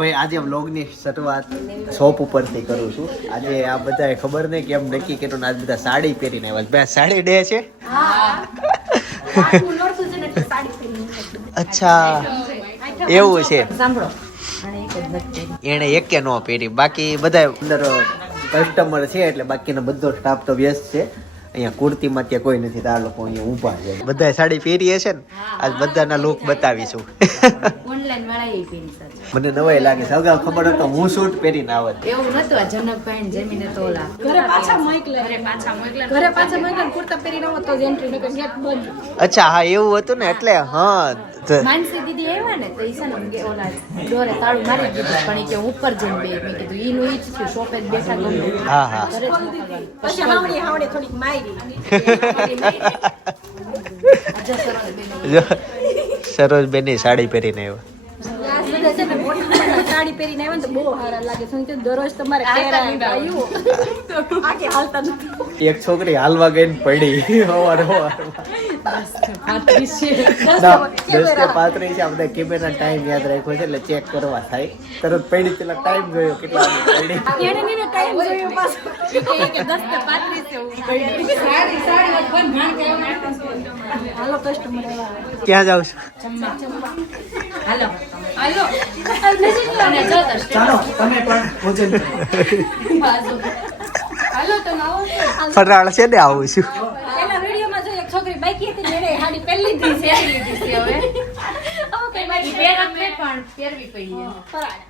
ભાઈ આજે વ્લોગની શરૂઆત શોપ ઉપરથી કરું છું. આજે આ બધાએ ખબર નહીં કેમ નક્કી કેટલું આજ બધા સાડી પહેરીને આવ્યા બે સાડી ડે છે? અચ્છા, એવું છે. એણે એકે નો પહેરી. બાકી બધા અંદર કસ્ટમર છે એટલે બાકીનો બધો સ્ટાફ તો વ્યસ્ત છે. અહીંયા કુર્તીમાં ત્યાં કોઈ નથી તો આ લોકો અહીંયા ઊભા છે. બધા સાડી પહેરીએ છે ને? આજ બધાના લુક બતાવીશું. ઓનલાઈન વાળા પહેરી મને નવાઈ લાગે છે અગાઉ ખબર હતો હું સૂટ પહેરીને આવત એવું નતું આ જનકભાઈ ને જમીને તો ઓલા ઘરે પાછા મોકલે. ઘરે પાછા મોકલ્યા ઘરે પાછા મોકલે ને કુર્તા પહેરીને આવો તો જ એન્ટ્રી નકર ગેટ બંધ. અચ્છા હા એવું હતું ને એટલે હા માનસી દીદી આવ્યા ને તો ઈશાન કે ઓલા ડોરે તાળું મારી દીધું પણ કે હું ઉપર જઈને બે મેં કીધું ઈ નું ઈ જ થયું શોપે બેઠા ગમે હા હા. પછી હાવડી હાવડી થોડીક મારી. સરોજ બેની સાડી પહેરીને આવ્યો. સાડી પહેરીને આવે તો બહુ સારા લાગે છે. દરરોજ તમારે પહેરાય આવ્યું. નથી. એક છોકરી હાલવા ગઈ ને પડી. હવાર હવારમાં. પાંત્રીસ છે ના, દસ કે પાંત્રીસ આપણે કેમેરા ટાઈમ યાદ રાખ્યો છે એટલે ચેક કરવા થાય. તરત પડી પેલા ટાઈમ જોયો કેટલા ક્યાં જાઉં છું? હાલો. હાલો. અને જો તો ચાલો તમે પણ ભોજન ફરાળ છે ને આવું છું એના વિડીયોમાં જો એક છોકરી બાકી હતી ને હાડી પહેલી જ છે લીધી છે. હવે.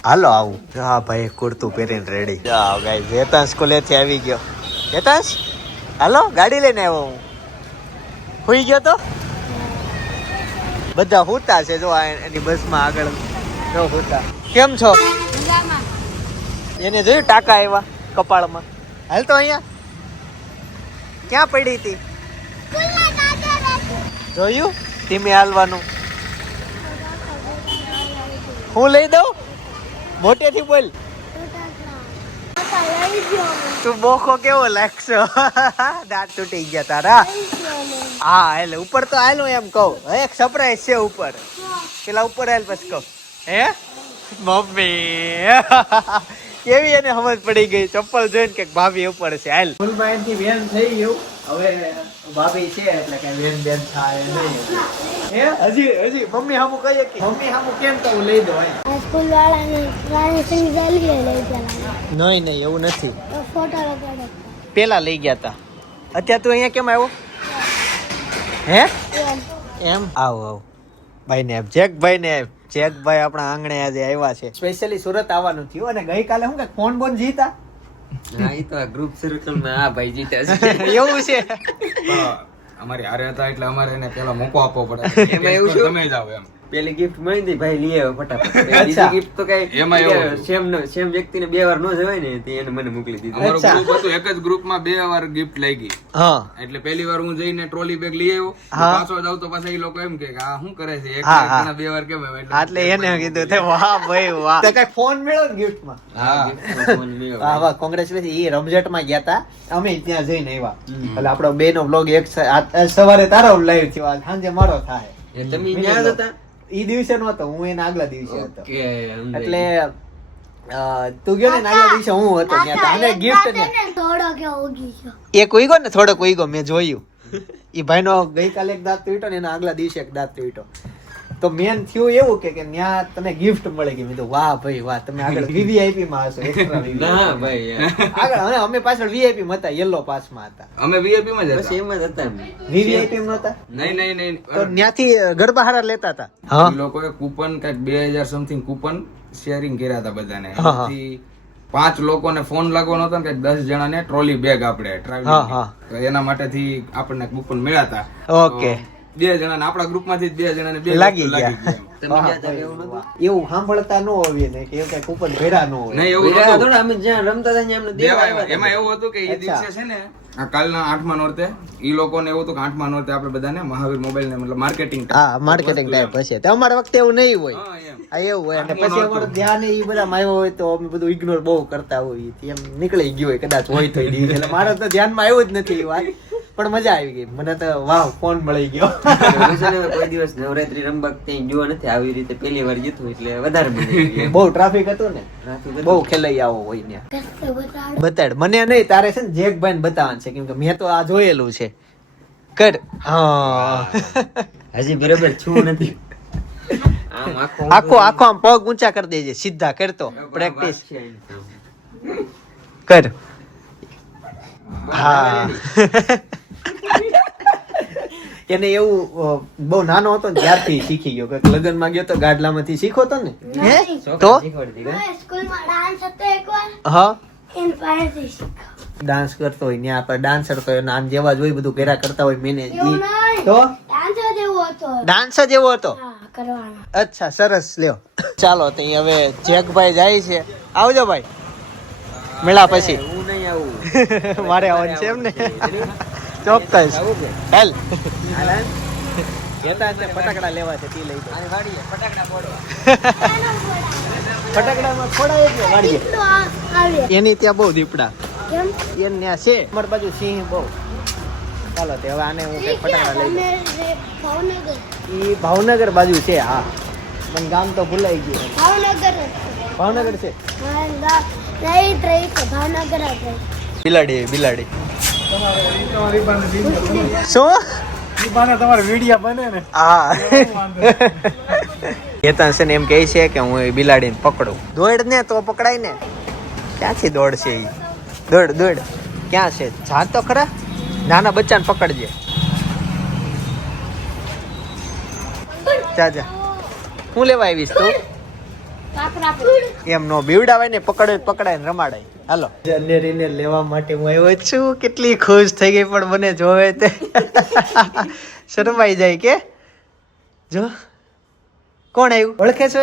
હાલો આવું. હા ભાઈ કુર્તું પહેરીને રેડી જાઓ ગાઈ વેતાંશ સ્કૂલેથી આવી ગયો. વેતાંશ હાલો ગાડી લઈને આવ્યો હું. હુઈ ગયો તો? બધા હુતા છે જો એની બસમાં આગળ. જો હુતા. કેમ છો? એને જોયું ટાંકા આવ્યા કપાળમાં? હાલ તો અહીંયા? ક્યાં પડી હતી? જોયું? ધીમે હાલવાનું. હું લઈ દઉં? મોટેથી બોલ. તું બોખો કેવો લાગશો? દાંત તૂટી ગયા તારા. હા એટલે ઉપર તો હાલું એમ કહું. એક સરપ્રાઈઝ છે ઉપર. પેલા ઉપર હાલ પછી કહું. હે? મમ્મી. કેવી એને સમજ પડી ગઈ? ચપ્પલ જોઈને કે ભાભી ઉપર છે. હાલ. ફૂલમાં થી વેન થઈ ગયું. હવે ભાભી છે એટલે કઈ વેન બેન થાય નહીં. હે? હજી હજી મમ્મી હામું કહીએ કે મમ્મી હામું કેમ તો લઈ દઉં આ સ્કૂલ વાળાને રાણી સિંહ જલ્દી લઈ ગયા નહીં નહીં એવું નથી. ફોટો લગાડો પેલા લઈ ગયા તા. અત્યારે તું અહીંયા કેમ આવ્યો? હે? એમ. એમ? આવો આવો. ભાઈ ને જેક ભાઈ ને જેક ભાઈ આપણા આંગણે આજે આવ્યા છે. સ્પેશિયલી સુરત આવવાનું થયું અને ગઈકાલે શું કે ફોન બોન જીતા? હા એ તો ગ્રુપ સર્કલમાં આ ભાઈ જીત્યા છે. એવું છે? અમારી હારે હતા એટલે અમારે એને પેલા મોકો આપવો પડે. એમાં એવું તમે જ આવો એમ. પેલી ગિફ્ટ મળી હતી ભાઈ લઈ આવ્યો ફટાફટ. બીજી ગિફ્ટ તો કઈ એમાં એવું સેમ ન સેમ વ્યક્તિને બે વાર ન જવાય ને તે એને મને મોકલી દીધી. અમારો ગ્રુપ હતું એક જ ગ્રુપમાં બે વાર ગિફ્ટ લઈ ગઈ હા. એટલે પહેલી વાર હું જઈને ટ્રોલી બેગ લઈ આવ્યો. પાછો જાવ તો પાછા એ લોકો એમ કે આ શું કરે છે? એક જણા બે વાર કેમ આવ્યો? એટલે એને કીધું તે વાહ ભાઈ વાહ. તે કઈ ફોન મળ્યો ને ગિફ્ટમાં? હા. ફોન મળ્યો. હા વાહ કોંગ્રેચ્યુલેશન એ રમઝટમાં ગયા તા. અમે ત્યાં જઈને આવ્યા. એટલે આપણો બે નો બ્લોગ એક સવારે તારો લાઈવ થયો આજ સાંજે મારો થાય. તમે ન્યા હતા? ઈ દિવસે નહોતો હું એના આગલા દિવસે હતો. એટલે તું ગયો ને આગલા દિવસે હું હતો ત્યાં. તો ગિફ્ટ ને થોડો કે ઉગી ગયો. એક ઉઈગો ને થોડોક ઉઈગો મેં જોયું. ઈ ભાઈનો ગઈકાલે એક દાંત તૂટ્યો ને એના આગલા દિવસે એક દાંત તૂટ્યો. તો મેન થયું એવું કે કે ત્યાં તને ગિફ્ટ મળે કે મેં વાહ ભાઈ વાહ તમે આગળ વીવીઆઈપી માં હશો ના ભાઈ આગળ અને અમે પાછળ વીઆઈપી માં હતા યલો પાસમાં હતા. અમે વીઆઈપી માં જ બસ હતા. એમ જ હતા વીવીઆઈપી માં હતા? નહીં નહીં નહીં. તો ત્યાંથી ગરબા હારા લેતા હતા? હા. એ લોકોએ કૂપન કંઈક બે હજાર સમથિંગ કૂપન શેરિંગ કર્યા હતા બધાને. એમાંથી પાંચ લોકોને ફોન લાગવાનો હતો ને દસ દસ જણાને ટ્રોલી બેગ આપણે હા, travelling હા. તો એના માટેથી આપણને કૂપન મળ્યા હતા. ઓકે. તો બે જણા આપણા ગ્રુપમાંથી જ બે જણાને બે લાગી ગયા. એવું સાંભળતા ન હોઈએ ને કે એવું કઈ કૂપન ભેડા ન હોય. નહીં એવું થોડા અમે જ્યાં રમતા હતા ત્યાં દેવા. એમાં એવું હતું કે એ દિવસે છે ને કાલના આઠમા નોરતે ઈ લોકોને એવું હતું કે આઠમા નોરતે આપણે બધાને મહાવીર મોબાઈલ ને મતલબ માર્કેટિંગ હા માર્કેટિંગ ટાઈપ હશે. તો અમારા વખતે એવું નહીં હોય. આ એવું હોય. અને પછી અમારું ધ્યાન એ બધા આવ્યો હોય તો અમે બધું ઇગ્નોર બહુ કરતા હોય એમ નીકળી ગયું હોય કદાચ હોય તો એટલે મારે તો ધ્યાનમાં આવ્યું જ નથી એ વાત. પણ મજા આવી ગઈ. મને તો વાહ ફોન મળી ગયો. કોઈ દિવસ નવરાત્રી રમવા ત્યાં ગયો નથી. આવી રીતે પહેલી વાર જીતું એટલે વધારે મજા બહુ ટ્રાફિક હતું ને. બહુ ખેલાઈ આવો હોય ને બતાડ મને નહીં તારે છે ને જેકભાઈ ને બતાવવાનું છે. કેમ કે મેં તો આ જોયેલું છે. કર હા. હજી બરાબર છું નથી. આખો આખો આમ પગ ઊંચા કરી દેજે સીધા કરતો. પ્રેક્ટિસ કર. હા. એને એવું બહુ નાનો હતો ને ત્યારથી શીખી ગયો. કે લગ્નમાં ગયો તો ગાડલામાંથી શીખો તો? ને હે તો સ્કૂલમાં ડાન્સ હતો એકવાર હા? એની પાસેથી શીખ્યો. ડાન્સ કરતો હોય ત્યાં આપણે ડાન્સર તો એના આમ જેવા જ હોય બધું ઘેરા કરતા હોય મેનેજ તો? ડાન્સ જ એવો હતો. હતો? અચ્છા સરસ લ્યો. ચાલો તો હવે જેકભાઈ જાય છે. આવજો ભાઈ. મેળા પછી. હું નહીં આવું. મારે આવવાનું છે એમ ને ચોક્કસ. હેલ. કહેતા હશે ફટાકડા લેવા છે તે લઈ આને વાળીએ, ફટાકડા ફોડવા. ફટાકડામાં ફોડાય જ વાડીએ એટલું આ- આવે? એની ત્યાં બહુ દીપડા. કેમ? એને ત્યાં છે. અમારી બાજુ સિંહ બહુ. ચાલો તે હવે આને હું કંઈક ફટાકડા લઈ ભાવનગર. એ ભાવનગર બાજુ છે હા. પણ ગામ તો ભૂલાઈ ગયું. ભાવનગર છે. ભાવનગર છે બિલાડી ગા- નહીં જ રહી છે ભાવનગર જ રહી બિલાડી બિલાડી શું હા કેતન છે ને એમ કહે છે કે હું એ બિલાડીને પકડું. દોડ ને તો પકડાય ને. ક્યાંથી દોડશે એ દોડ દોડ. ક્યાં છે? જા તો ખરા. નાના બચ્ચાને પકડજે. જા જા. હું લેવા આવીશ તું? એમ બીવડાવાય ને પકડે પકડાય ને રમાડાય. હાલો. અનેરીને લેવા માટે હું આવ્યો છું. કેટલી ખુશ થઈ ગઈ પણ મને જોવે તે. શરમાઈ જાય કે? જો. કોણ આવ્યું? ઓળખે છો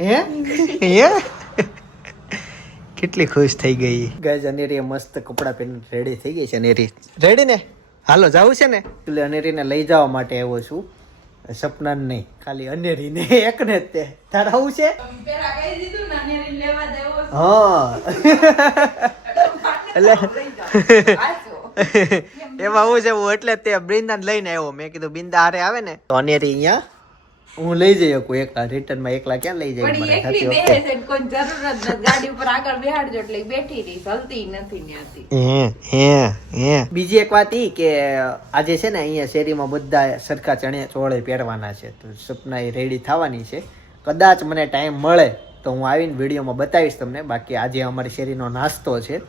હે? હે? કેટલી ખુશ થઈ ગઈ. ગાય અનેરી મસ્ત કપડાં પહેરીને રેડી થઈ ગઈ છે અનેરી. રેડી ને? હાલો, જવું છે ને? એટલે અનેરીને લઈ જવા માટે આવ્યો છું. સપના નહીં ખાલી અનેરી ને એકને જ તે. તારા આવું છે? હા. એટલે એમાં હું છે હું એટલે તે બૃંદાને લઈને આવ્યો. મેં કીધું બિંદા હારે આવે ને? તો અનેરી અહીંયા હું લઈ જઈ શકું એકલા રિટર્નમાં એકલા ક્યાં લઈ જઈ પણ મને બેસે વખતે. કોઈ જરૂર જ નથી. ગાડી ઉપર આગળ બેહાડજો એટલે બેઠી રહી. હલતી નથી ન્યાથી હે હે હે. બીજી એક વાત ઈ કે આજે છે ને અહીંયા શેરીમાં બધા સરખા ચણિયા ચોળે પહેરવાના છે. તો સપના એ રેડી થવાની છે. કદાચ મને ટાઈમ મળે તો હું આવીને વિડીયોમાં બતાવીશ તમને. બાકી આજે અમારી શેરીનો નાસ્તો છે.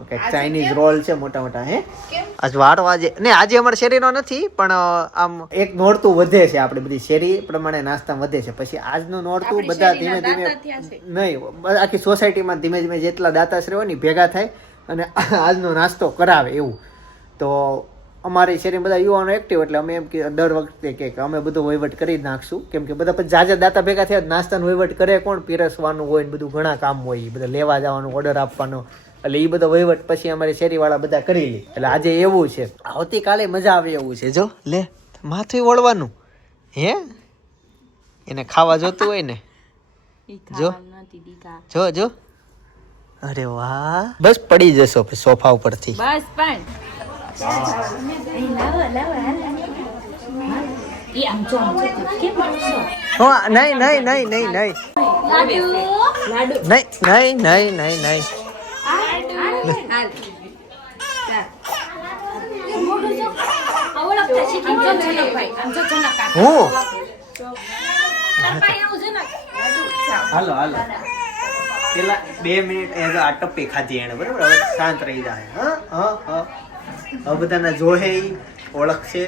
ઓકે ચાઇનીઝ રોલ છે મોટા મોટા હે? આજ વાળો આજે ને આજે અમારી શેરીનો નથી પણ આમ એક નોરતું વધે છે આપણે બધી શેરી પ્રમાણે નાસ્તા વધે છે. પછી આજનું નોરતું બધા ધીમે ધીમે નહીં આખી સોસાયટીમાં ધીમે ધીમે જેટલા દાતાશ્રી હોય ને ભેગા થાય અને આજનો નાસ્તો કરાવે એવું. તો અમારી શેરી બધા યુવાનો એક્ટિવ એટલે અમે એમ કે દર વખતે કે અમે બધું વહીવટ કરી જ નાખશું. કેમ કે બધા પછી જાજા દાતા ભેગા થયા નાસ્તાનું વહીવટ કરે કોણ? પીરસવાનું હોય ને બધું ઘણા કામ હોય બધા લેવા જવાનું ઓર્ડર આપવાનો. એટલે એ બધો વહીવટ પછી અમારે શેરીવાળા બધા કરી લે. એટલે આજે એવું છે. આવતીકાલે મજા આવે એવું છે. જો લે માથું વળવાનું. હે? એને ખાવા જોતું હોય ને. જો. જો જો. અરે વાહ. બસ પડી જશો સોફા ઉપરથી. બસ પણ. ઈ આમ જો આમ જો. કેમ છો? હા નહીં નહીં નહીં નહીં નહીં. નહીં નહીં નહીં નહીં નહીં આમ જો જનકભાઈ આમ જો જનક આ. હું હાલો હાલો. પેલા બે મિનિટ એ આ ટપ્પી ખાધી એને બરાબર હવે શાંત રહી જાય હા હા હા હવે બધાને જોહે ઓળખશે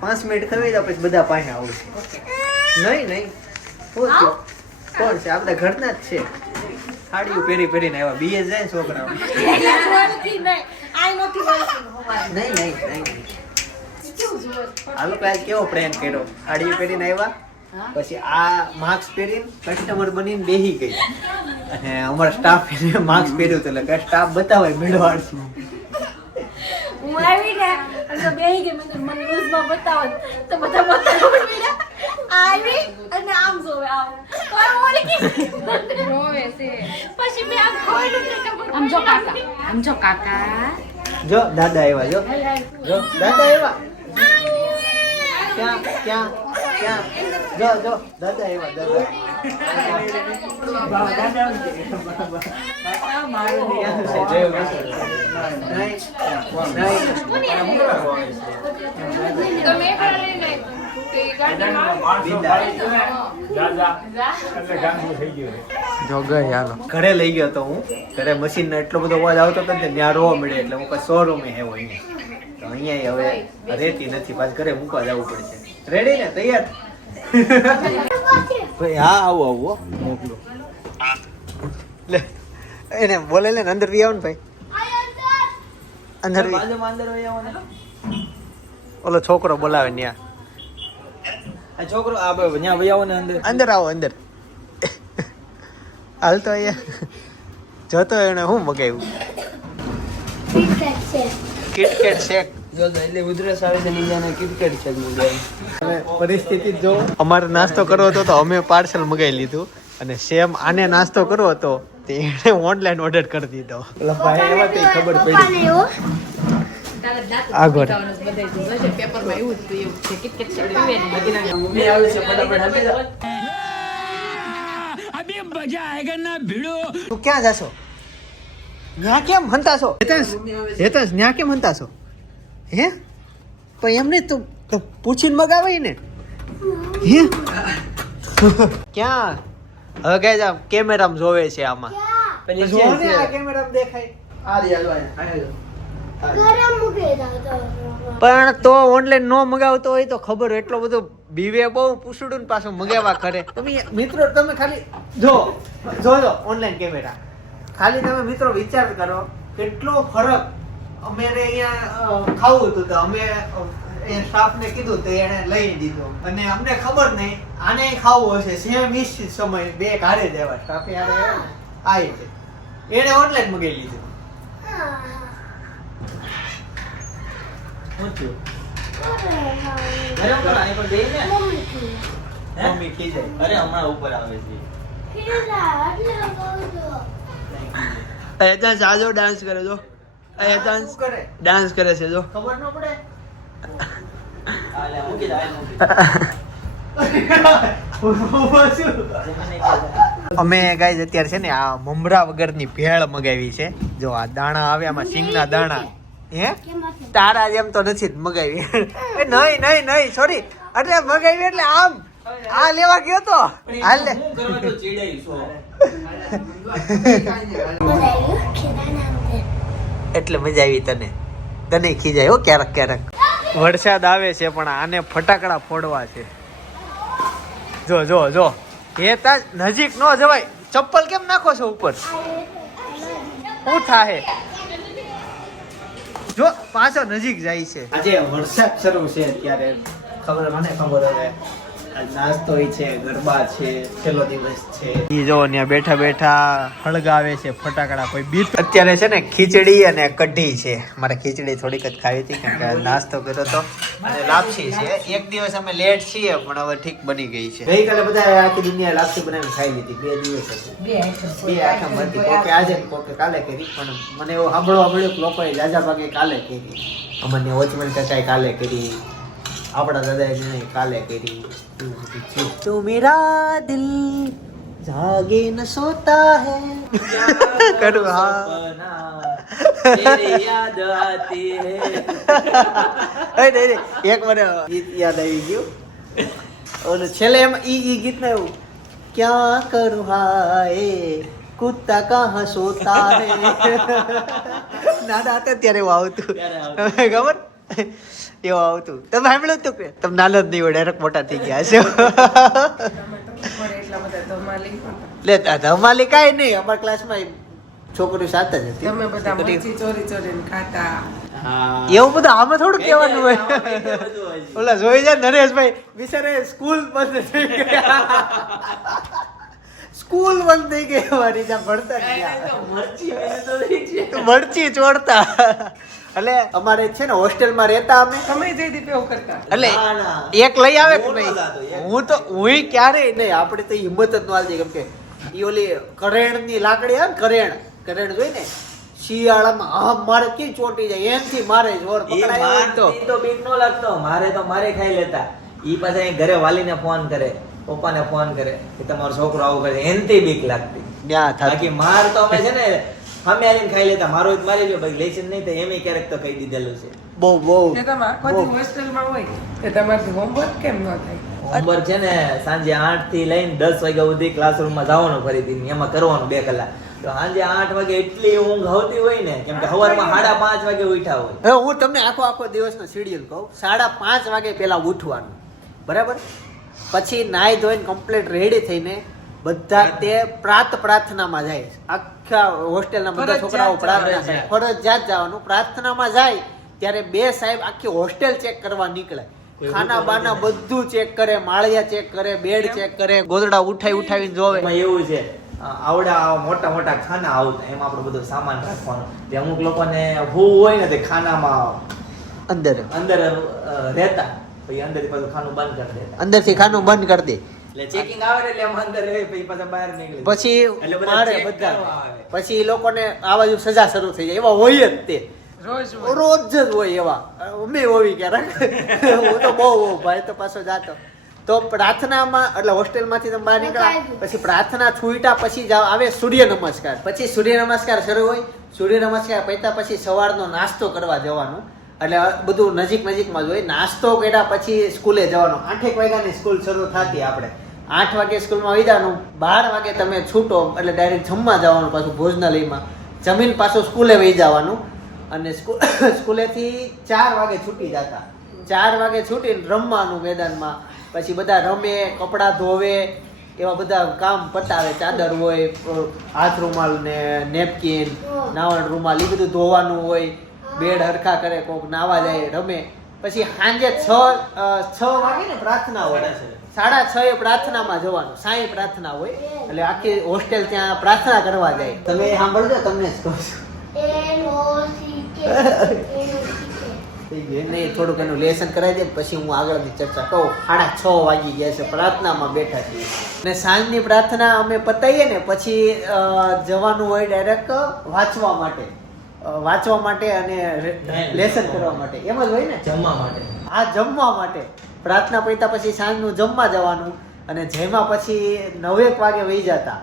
પાંચ મિનિટ ખવાઈ જાય પછી બધા પાસે આવશે નહીં નહીં કોણ છે આ બધા ઘરના જ છે સાડીઓ પહેરી પહેરીને આવ્યા. બીએ જાય છોકરાઓ. નહીં નહીં નહીં. કેવો પ્રેમ કર્યો? સાડી પહેરીને આવ્યા? પછી આ માસ્ક પહેરીને કસ્ટમર બનીને બેહી ગઈ. અને અમારા સ્ટાફ માસ્ક પહેર્યું હતું એટલે સ્ટાફ બતાવે મેળવાડ હું આવી ને અને તો બેહી ગઈ. મને મને ન્યૂઝમાં બતાવો. તો બધા બતાવો. આવી અને આમ જોવે આમ. કોઈ ઓળખી રોવે છે. પછી મેં આમ ને ખબર આમ જો કાકા આમ જો કાકા. જો દાદા આવ્યા જો. જો દાદા આવ્યા. ક્યાં ક્યાં ક્યાં? જો જો, દાદા એવા, દાદા. ઘરે લઈ ગયો તો હું. ઘરે મશીન એટલો બધો અવાજ આવતો હતો ને ત્યાં રોવા મળે એટલે હું કઈ શોરૂમ આવ્યો અહીંયા. અહીંયા હવે રેતી નથી પાછું ઘરે મૂકવા જવું પડશે. રેડી ને? તૈયાર? ભાઈ હા આવો આવો મોકલો. લે એને બોલે લે ને અંદર બી આવો ને ભાઈ. અંદર બી ઓલો છોકરો બોલાવે ન્યા. આ છોકરો આ ભાઈ ત્યાં ભાઈ આવો ને અંદર. અંદર આવો અંદર. હાલ તો અહીંયા. જોતો એને શું મગાવ્યું? કિટકેટ શેક પરિસ્થિતિ જો અમારે નાસ્તો કરવો હતો તો અમે પાર્સલ મગાવી લીધું અને સેમ આને નાસ્તો કરવો હતો તે એણે ઓનલાઈન ઓર્ડર કરી દીધો. ભાઈ એવા તે ખબર પડી. આગળ. પેપરમાં એવું જ છે. કિટકેટ છે, ને. તું ક્યાં જાશો? ન્યા કેમ હંતાશો? હેતસ હેતસ ન્યા કેમ હંતાશો? હે? પણ એમને તો તો પૂછીને મગાવાય ને હે? ક્યાં? હવે કઈ આમ કેમેરામાં જોવે છે આમાં. પેલી જો ને આ કેમેરામાં દેખાય. આ રિયા જો. પણ તો ઓનલાઈન નો મગાવતો હોય તો ખબર હોય, એટલો બધો બીવે બહુ પૂછડું ને પાછું મગાવવા કરે તમે મિત્રો તમે ખાલી જો જોજો ઓનલાઈન કેમેરા ખાલી તમે મિત્રો વિચાર કરો કેટલો ફરક અમે અહીંયા ખાવું હતું તો અમે એ સ્ટાફને કીધું તો એણે લઈ દીધો. અને અમને ખબર નહીં આને ખાવું હશે. સેમ નિશ્ચિત સમય બે ઘારે દેવા સ્ટાફે હારે આવી છે. આ રીતે એણે ઓનલાઈન મગાવી લીધું ગરમ કરો, છે એજાન્સ આજો ડાન્સ કરે? ડાન્સ કરે છે જો. ખબર ન પડે? આલે મૂકી દે, મૂકી અમે ગાઈઝ અત્યારે છે ને આ મમરા વગરની ભેળ મગાવી છે. જો આ દાણા આવે આમાં સિંગના દાણા. હે? તારા જેમ તો નથી જ મગાવી. એ નહીં નહીં નહીં સોરી અરે મગાવી એટલે આમ. આ લેવા ગયો તો. હાલ લે. કરવા તો ચીડાઈ એટલે મજા આવી તને? તને ખીજાય હો ક્યારેક ક્યારેક. વરસાદ આવે છે, પણ આને ફટાકડા ફોડવા છે. જો જો જો. તાજ નજીક ન જવાય. ચપ્પલ કેમ નાખો છો ઉપર? શું થાહે? જો, પાછો નજીક જાય છે. આજે વરસાદ શરૂ છે અત્યારે. ખબર, મને ખબર હવે. નાસ્તો છે ગરબા છે છેલ્લો દિવસ છે. ઈ જો ત્યાં બેઠા બેઠા હળગાવે છે ફટાકડા કોઈ બીત અત્યારે છે ને ખીચડી અને કઢી છે. મારે ખીચડી થોડીક જ ખાવી હતી કારણ કે નાસ્તો કર્યો તો અને લાપસી છે. એક દિવસ અમે લેટ છીએ પણ હવે ઠીક બની ગઈ છે. ગઈકાલે બધા આખી દુનિયા લાપસી બનાવીને ખાઈ લીધી. બે દિવસ હતી. બે. બે હતી. કોકે આજે કોકે કાલે કરી પણ મને એવું સાંભળવા મળ્યું કે લોકોએ જાજા ભાગે કાલે કરી. અમને ઓચમન કચાઈ કાલે કરી. આપણા દાદાએ જણે કાલે કરી. તું મેરા દિલ જાગે ન સોતા હે. તેરી યાદ આતી હૈ. અરે નહીં, નહીં. એક મને ગીત યાદ આવી ગયું. ઓલું છેલ્લે એમ ઈ ઈ ગીત ને એવું ક્યાં કરું હાય? કુત્તા કહા સોતા હે? નાના હતા ત્યારે એવું ત્યારે ખબર? એવું આવતું. તમે સાંભળ્યું હતું કે? તમે નાનો જ નહીં હોય ડાયરેક્ટ મોટા થઈ ગયા છો. લે ધમાલી કાંઈ નહીં. અમારા ક્લાસમાં છોકરીઓ સાત જ હતી. તમે બધા મરચી ચોરી ચોરીને ખાતા. એવું બધું આમાં થોડું કહેવાનું હોય. ઓલા જોઈ જાય નરેશભાઈ બિચારે સ્કૂલ બંધ થઈ ગયા. સ્કૂલ બંધ થઈ ગઈ અમારી ત્યાં ભણતા મરચી હોય તો ઠીક છે. મરચી ચોરતા એટલે અમારે છે ને હોસ્ટેલમાં રહેતા અમે. તમે જે દીપે એવું કરતા. એટલે ના, ના. એક લઈ આવે કે હું નહીં? હું તો હું ક્યારેય નહીં. આપણે તો હિંમત જ ન હાલતી. કેમ કે ઈ ઓલી કરેણની લાકડી આવે ને કરેણ કરેણ જોઈ ને? શિયાળામાં આમ મારે કી ચોટી જાય? એમથી મારે જોર પકડાય તો. બીક નો લાગતો. મારે તો મારે ખાઈ લેતા. ઈ પાછા ઘરે વાલીને ફોન કરે. પપ્પાને ફોન કરે કે તમારો છોકરો આવું કરે એનથી બીક લાગતી. બાકી માર તો અમે છે ને અમે આવીને ખાઈ લેતા. મારો એક મારી ગયો ભાઈ લેશન નહીં તો એમ ક્યારેક તો કહી દીધેલું છે. બહુ બહુ તમે આખો દી હોસ્ટેલમાં હોય તમારથી હોમવર્ક કેમ ન થાય? હોમવર્ક છે ને સાંજે આઠથી લઈને દસ વાગ્યા સુધી ક્લાસરૂમમાં જવાનું ફરીથી. એમાં કરવાનું બે કલાક. તો સાંજે આઠ વાગે એટલી ઊંઘ આવતી હોય ને કેમ કે સવારમાં સાડા પાંચ વાગે ઉઠા હોય. હું તમને આખો આખો દિવસનો શેડ્યુલ કહું. સાડા પાંચ વાગે પહેલા ઉઠવાનું. બરાબર? પછી નાહી ધોઈને કમ્પ્લીટ રેડી થઈને બધા તે પ્રાત પ્રાર્થનામાં જાય. આખા હોસ્ટેલના બધા છોકરાઓ પ્રાર્થના ફરજિયાત. જવાનું. પ્રાર્થનામાં જાય ત્યારે બે સાહેબ આખી હોસ્ટેલ ચેક કરવા નીકળે. ખાના બાના બધું ચેક કરે માળિયા ચેક કરે બેડ ચેક કરે ગોદડા ઉઠાવી ઉઠાવીને જોવે. એવું છે આવડા મોટા મોટા ખાના આવતા. એમાં આપણો બધો સામાન રાખવાનો. જે અમુક લોકોને હું હોય ને તે ખાનામાં અંદર. અંદર રહેતા. પછી અંદરથી પાછું ખાનું બંધ કરી દેતા અંદરથી ખાનું બંધ કરી દે. એટલે ચેકિંગ આવે એટલે આમ અંદર રહે પછી પાછા બહાર નીકળે. પછી મારે બધા પછી લોકોને આવા સજા શરૂ થઈ જાય. એવા હોય જ તે. રોજ રોજ જ હોય એવા. અમે હોવી ક્યારેક. હું તો બહુ હોઉં ભાઈ તો પાછો જાતો. તો પ્રાર્થનામાં એટલે હોસ્ટેલમાંથી તમે બહાર નીકળ્યા પછી પ્રાર્થના છૂટા પછી જાવ આવે સૂર્ય નમસ્કાર. પછી સૂર્ય નમસ્કાર શરૂ હોય. સૂર્ય નમસ્કાર પૈતા પછી સવારનો નાસ્તો કરવા જવાનું. એટલે બધું નજીક નજીકમાં જ હોય. નાસ્તો કર્યા પછી સ્કૂલે જવાનું. આઠેક વાગ્યાની સ્કૂલ શરૂ થતી આપણે. આઠ વાગે સ્કૂલમાં વિદાનું. બાર વાગે તમે છૂટો એટલે ડાયરેક્ટ જમવા જવાનું પાછું ભોજનાલયમાં. જમીન પાછું સ્કૂલે વહી જવાનું. અને સ્કૂલેથી ચાર વાગે છૂટી જતા. ચાર વાગે છૂટીને રમવાનું મેદાનમાં. પછી બધા રમે કપડાં ધોવે એવા બધા કામ પતાવે. ચાદર હોય હાથ રૂમાલ ને નેપકિન નાવણ રૂમાલ એ બધું ધોવાનું હોય. બેડ હરખા કરે કોક નાવા જાય રમે. પછી સાંજે છ છ વાગે ને પ્રાર્થના હોય. સાડા છ એ પ્રાર્થનામાં જવાનું સાંઈ પ્રાર્થના હોય. એટલે આખી હોસ્ટેલ ત્યાં પ્રાર્થના કરવા જાય. તમે સાંભળજો તમને જ કહું છું. એને થોડુંક એનું લેસન કરાવી દે પછી હું આગળની ચર્ચા કહું. સાડા છ વાગી ગયા છે પ્રાર્થનામાં બેઠા છીએ. અને સાંજની પ્રાર્થના અમે પતાવીએ ને પછી જવાનું હોય ડાયરેક્ટ વાંચવા માટે. વાંચવા માટે અને લેસન કરવા માટે. એમ જ હોય ને? જમવા માટે. આ જમવા માટે. પ્રાર્થના પૈતા પછી સાંજનું જમવા જવાનું અને જેમાં પછી નવેક વાગે વહી જતા.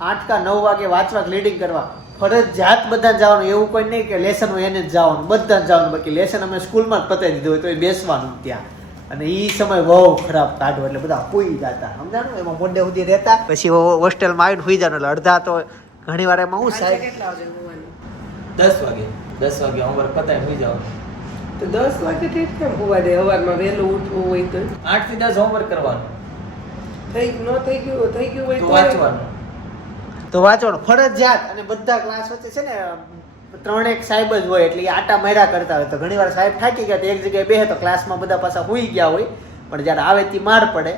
આઠ કા નવ વાગે વાંચવા લીડિંગ કરવા. ફરજિયાત બધા જવાનું. એવું કોઈ નહીં કે લેસન હોય એને જ જવાનું. બધા જવાનું. બાકી લેસન અમે સ્કૂલમાં જ પતાવી દીધું હોય તો એ બેસવાનું ત્યાં. અને એ સમય બહુ ખરાબ કાઢો એટલે બધા પૂઈ જતા. સમજાણું? એમાં મોડે સુધી રહેતા. પછી હોસ્ટેલમાં આવીને સુઈ જવાનું. એટલે અડધા તો ઘણી વાર એમાં હું સાહેબ કેટલા વાગે? હોવાનું દસ વાગે. દસ વાગે હોમવર્ક પતાય હોઈ જાવ તો દસ વાગે ઠીક કેમ હોવા દે સવારમાં વહેલું ઉઠવું હોય તો. આઠથી દસ હોમવર્ક કરવાનું. થઈ ન થઈ ગયું થઈ ગયું હોય તો વાંચવાનું. તો વાંચવાનું. ફરજિયાત. અને બધા ક્લાસ વચ્ચે છે ને ત્રણેક સાહેબ જ હોય એટલે એ આટા માર્યા કરતા હોય. તો ઘણી વાર સાહેબ થાકી ગયા તો એક જગ્યાએ બે તો ક્લાસમાં બધા પાછા હોઈ ગયા હોય. પણ જ્યારે આવે તી માર પડે.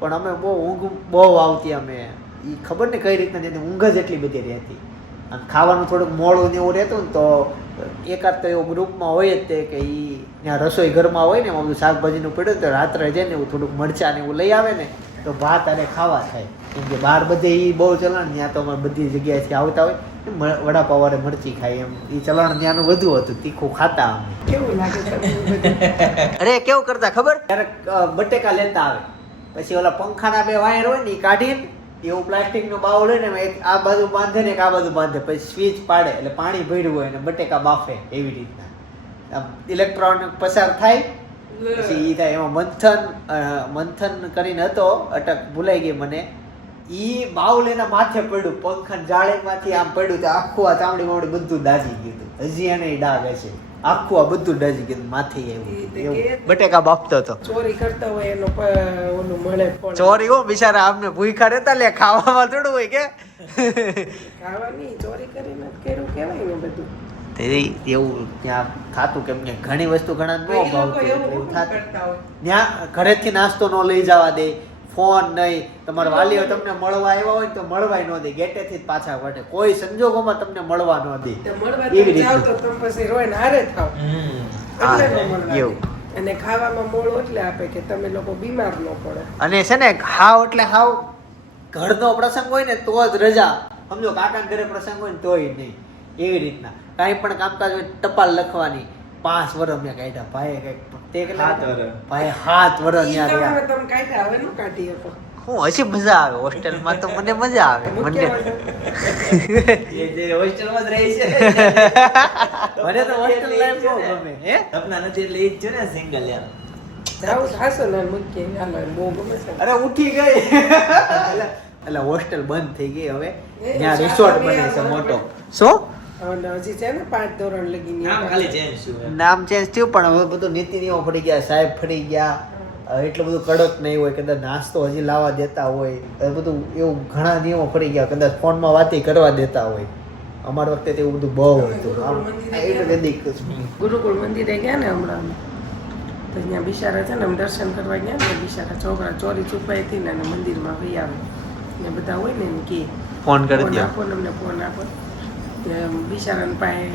પણ અમે બહુ ઊંઘ બહુ આવતી અમે. એ ખબર ને કઈ રીતના જેની ઊંઘ જ એટલી બધી રહેતી. અને ખાવાનું થોડુંક મોડું ને એવું રહેતું ને તો એકાદ તો એવું ગ્રુપમાં હોય જ તે કે એ ત્યાં રસોઈ ઘરમાં હોય ને એમાં બધું શાકભાજીનું પડ્યું તો રાત્રે જાય ને એવું થોડુંક મરચાં ને એવું લઈ આવે ને તો ભાત અને ખાવા થાય. કેમ કે બહાર બધે એ બહુ ચલણ ત્યાં તો અમારે બધી જગ્યાએથી આવતા હોય. ને મ- વડાપાવ મરચી ખાય એમ. એ ચલણ ત્યાંનું વધુ હતું તીખું ખાતા અમે. કેવું લાગે અરે કેવું કરતા ખબર? ક્યારેક બટેકા લેતા આવે. પછી ઓલા પંખાના બે વાયર હોય ને એ કાઢીને એવું પ્લાસ્ટિકનું બાઉલ હોય ને, એમાં એક આ બાજુ બાંધે ને, એક આ બાજુ બાંધે. પછી સ્વિચ પાડે, એટલે પાણી ભર્યું હોય ને, બટેકા બાફે એવી રીતના. ઇલેક્ટ્રોન પસાર થાય, પછી એ થાય. એમાં મંથન મંથન કરીને હતો, અટક ભૂલાઈ ગઈ મને. ઈ બાઉલ એના માથે પડ્યું, પંખન જાળીમાંથી આમ પડ્યું, તો આખું આ ચામડી મામડી બધું દાજી ગયું હતું. હજી એને ડાઘ હશે. આખું આ બધું ડજી ગયું માથે એવું બટેકા બાપતો હતો. ચોરી કરતા હોય એનો ઓનું મળે ચોરી હો બિચારા આમને ભૂખા રહેતા લે ખાવામાં થોડું હોય કે. ખાવાની ચોરી કરીને કર્યું કહેવાય ને બધું. એવું ત્યાં ખાતું કેમ કે ઘણી વસ્તુ ઘણા ન તો ઈ એવું થાતું. ત્યાં ઘરેથી નાસ્તો ન લઈ જવા દે ફોન નહીં. તમારા વાલીઓ તમને મળવા આવ્યા હોય તો મળવાય ન દે. ગેટેથી જ પાછા વટે કોઈ સંજોગોમાં તમને મળવા ન દે. એવી તમે જાઓ રીતનું. તો તમે પછી રોઈને હારે થાવ. હમ. હા, એટલે ન મળવા દે. એવું. અને ખાવામાં મોળો એટલે આપે કે તમે લોકો બીમાર ન પડો. અને છે ને હાવ એટલે હાવ ઘરનો પ્રસંગ હોય ને તો જ રજા. સમજો કાકા ઘરે પ્રસંગ હોય ને તોય નહીં. એવી રીતના. કાંઈ પણ કામકાજ હોય ટપાલ લખવાની. પાંચ વર્ષ મેં કાઢ્યા. ભાઈ કંઈક તે કેટલા ભાઈ સાત વર્ષ ત્યાં રહ્યા. તમે કાઢ્યા હવે ન કાઢી શકો. હું હજી મજા આવે હોસ્ટેલમાં તો મને મજા આવે મને. હોસ્ટેલમાં જ રહી છે. મને તો હોસ્ટેલ લાઈફ બહુ ગમે હે? સપના નથી એટલે ઈ જ છે ને સિંગલ યાર અરે ઉઠી ગઈ. એટલે હોસ્ટેલ બંધ થઈ ગઈ હવે. ત્યાં રિસોર્ટ બને છે મોટો. શું? અને હજી છે ને પાંચ ધોરણ લગી નામ ખાલી ચેન્જ છું નામ ચેન્જ થયું પણ હવે બધું નીતિ નિયમો ફરી ગયા સાહેબ ફરી ગયા. એટલું બધું કડક નહીં હોય કદાચ નાસ્તો હજી લાવવા દેતા હોય. બધું એવું ઘણા નિયમો ફરી ગયા કદાચ ફોનમાં વાતી કરવા દેતા હોય. અમારા વખતે તેવું બધું બહુ હતું. ગુરુકુળ મંદિરે ગયા ને હમણાં? તો ત્યાં બિશારા છે ને અમે દર્શન કરવા ગયા ને બિશારા છોકરા ચોરી છુપાઈ હતી ને અને મંદિરમાં ભાઈ આવે. ને બધા હોય ને એમ કે ફોન કરી ફોન આપો ને અમને ફોન આપો. બિચારાને પાસે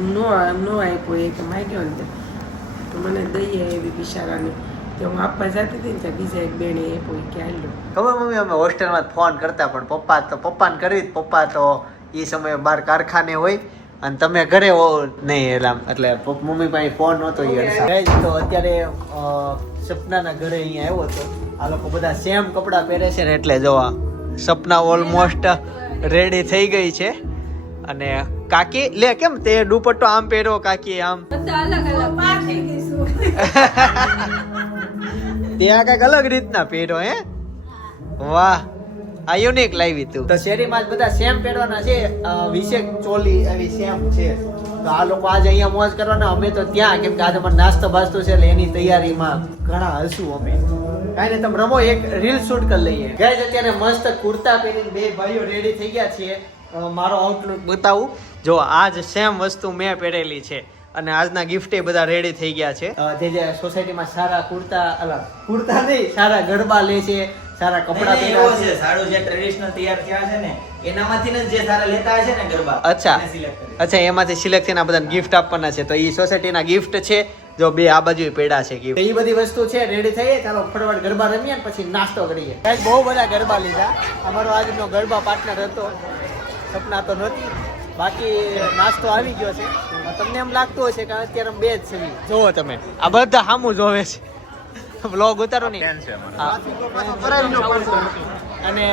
ન નો નો આપ્યો એ કે માગ્યો ને તે. તો મને દઈએ એવી બિચારાને. તે હું આપવા જતી હતી ને ત્યાં બીજા એક બેને આપ્યો કોઈ કે હાલો ખબર મમ્મી અમે હોસ્ટેલમાં ફોન કરતા પણ પપ્પા તો પપ્પાને કરવી જ પપ્પા તો એ સમયે બહાર કારખાને હોય અને તમે ઘરે હો નહીં એટલે એટલે મમ્મી પાસે ફોન નહોતો એ તો અત્યારે સપનાના ઘરે અહીંયા આવ્યો હતો આ લોકો બધા સેમ કપડાં પહેરે છે ને એટલે જોવા સપના ઓલમોસ્ટ રેડી થઈ ગઈ છે. અને કાકી લે કેમ તે દુપટ્ટો આમ પહેરો કાકી આમ? ત્યાં કંઈક અલગ રીતના પહેરો હે? વાહ આ યુનિક લાવી તું. તો શેરીમાં જ બધા સેમ પહેરવાના છે? અ, ચોલી એવી સેમ છે. તો આ લોકો આજે અહીંયા મોજ કરવાના અમે તો ત્યાં કેમ કે આજે અમારે નાસ્તો બાસ્તો છે એટલે એની તૈયારીમાં ઘણા હસું અમે. કાંઈ નહીં તમે રમો એક રીલ શૂટ કરી લઈએ. ગઈ અત્યારે મસ્ત કુર્તા પહેરીને બે ભાઈઓ રેડી થઈ ગયા છીએ. મારો આઉટલુક બતાવું. જો આજ સેમ વસ્તુ મેં પહેરેલી છે. અને આજના ગિફ્ટ બધા રેડી થઈ ગયા છે. જે જે સોસાયટીમાં સારા કુર્તા અલગ કુર્તા નહીં સારા ગરબા લે છે સારા કપડાં પહેરે છે. સારું જે ટ્રેડિશનલ તૈયાર થયા છે ને એનામાંથી ને જે સારા લેતા હશે ને ગરબા અચ્છા. અચ્છા એમાંથી સિલેક્ટ થઈને બધા બધાને ગિફ્ટ આપવાના છે. તો એ સોસાયટીના ગિફ્ટ છે જો બે આ બાજુ પેડા છે ગિફ્ટ એ બધી વસ્તુ છે રેડી થઈ ચાલો ફટાફટ ગરબા રમીએ પછી નાસ્તો કરીએ. કાંઈક બહુ બધા ગરબા લીધા. અમારો આજનો ગરબા પાર્ટનર હતો. સપના તો નહોતી બાકી નાસ્તો આવી ગયો છે. તમને એમ લાગતું હશે કે અત્યારે બે જ છે જોવો તમે. આ બધા સામું જોવે છે. બ્લોગ ઉતારો નહીં અને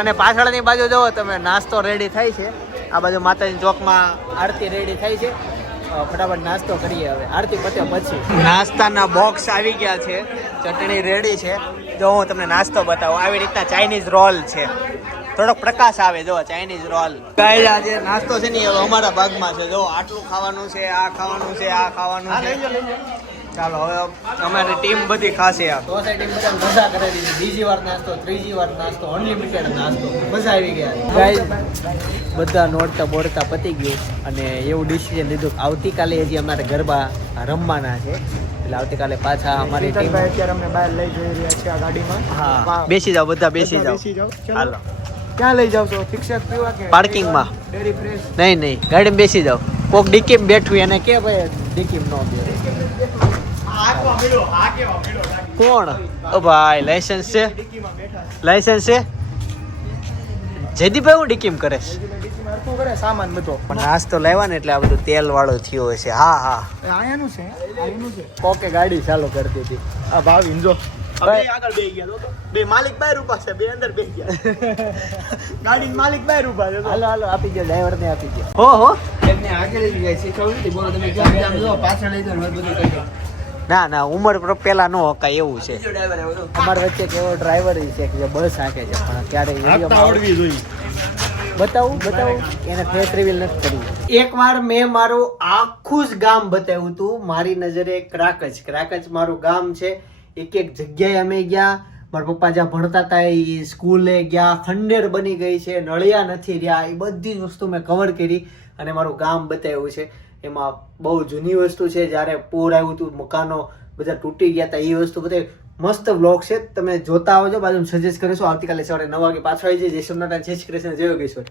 અને પાછળની બાજુ જોવો તમે નાસ્તો રેડી થાય છે. આ બાજુ માતાજી ચોકમાં આરતી રેડી થાય છે. ફટાફટ નાસ્તો કરીએ હવે. આરતી પતે પછી. નાસ્તાના બોક્સ આવી ગયા છે. ચટણી રેડી છે. જો હું તમને નાસ્તો બતાવું. આવી રીતના ચાઇનીઝ રોલ છે. થોડોક પ્રકાશ આવે જો ચાઇનીઝ રોલ. ગાઈસ આજે નાસ્તો છે ને એ અમારા ભાગમાં છે. જો આટલું ખાવાનું છે આ ખાવાનું છે આ ખાવાનું છે. ચાલો હવે અમારી ટીમ બધી ખાશે આ. સોસાયટી બધા મજા કરે છે બીજી વાર નાસ્તો ત્રીજી વાર નાસ્તો અનલિમિટેડ નાસ્તો. મજા આવી ગયા. ગાઈસ બધા નોડતા બોડતા પતી ગયું અને એવું ડિસિઝન લીધું આવતીકાલે હજી અમારે ગરબા રમવાના છે. એટલે આવતીકાલે પાછા અમારી ટીમ અત્યારે અમને બહાર લઈ જઈ રહ્યા છે આ ગાડીમાં. હા બેસી જાઓ બધા બેસી જાઓ. બેસી જાઓ. ચાલો. હાલો. ક્યાં લઈ જાવ છો? શિક્ષક પીવા કે? પાર્કિંગમાં ડેરી ફ્રેશ નહીં નહીં ગાડીમાં બેસી જાઓ. કોક ડીકીમ બેઠું એને કે ભાઈ ડીકીમ નો બે કોણ? ઓ ભાઈ લાયસન્સ છે? લાયસન્સ છે? જયદીપભાઈ હું ડીકીમ કરે છે ડીકીમાં હરખું કરે સામાન બધો પણ નાસ્તો લાવ્યા ને એટલે આ બધું તેલ વાળો થયો હશે હા હા. આયાનું છે આયાનું છે. ગાડી ચાલુ કરતી હતી આ ભાવ જો. ભાઈ, આગળ બે ગયા તો બે માલિક બહાર ઊભા છે બે અંદર બે ગયા. ગાડી માલિક બહાર ઊભા છે હાલો હાલો આપી દો ડ્રાઈવર ને આપી દો હો હો. એમને આગળ લઈ જાય શીખવડી હતી બોલો તમે ક્યાં જામ જો પાછળ લઈ જાવ બધું કહી ના ના ઉંમર પેલા નો હકાય એવું છે. ડ્રાઈવર આવ્યો તો. અમારા વચ્ચે એક એવો ડ્રાઈવર છે કે જે બસ હાકે છે પણ ક્યારે બતાવું બતાવું. એને ફેસ રિવીલ નથી કર્યું. એકવાર મેં મારું આખું જ ગામ બતાવ્યું હતું. મારી નજરે ક્રાકચ ક્રાકચ મારું ગામ છે. એક એક જગ્યાએ અમે ગયા. મારા પપ્પા જ્યાં ભણતા હતા એ સ્કૂલે ગયા. ખંડેર બની ગઈ છે. નળિયા નથી રહ્યા. એ બધી જ વસ્તુ મેં કવર કરી અને મારું ગામ બતાવ્યું છે. એમાં બહુ જૂની વસ્તુ છે. જ્યારે પૂર આવ્યું હતું, મકાનો બધા તૂટી ગયા હતા. એ વસ્તુ બતાવી મસ્ત બ્લોગ છે. તમે જોતા આવજો. બાજુ સજેસ્ટ કરીશું. આવતીકાલે સવારે નવ વાગે પાછળ આવી જઈએ. જય સોમનાથ જય શ્રી કૃષ્ણ. જય યોગેશ્વર.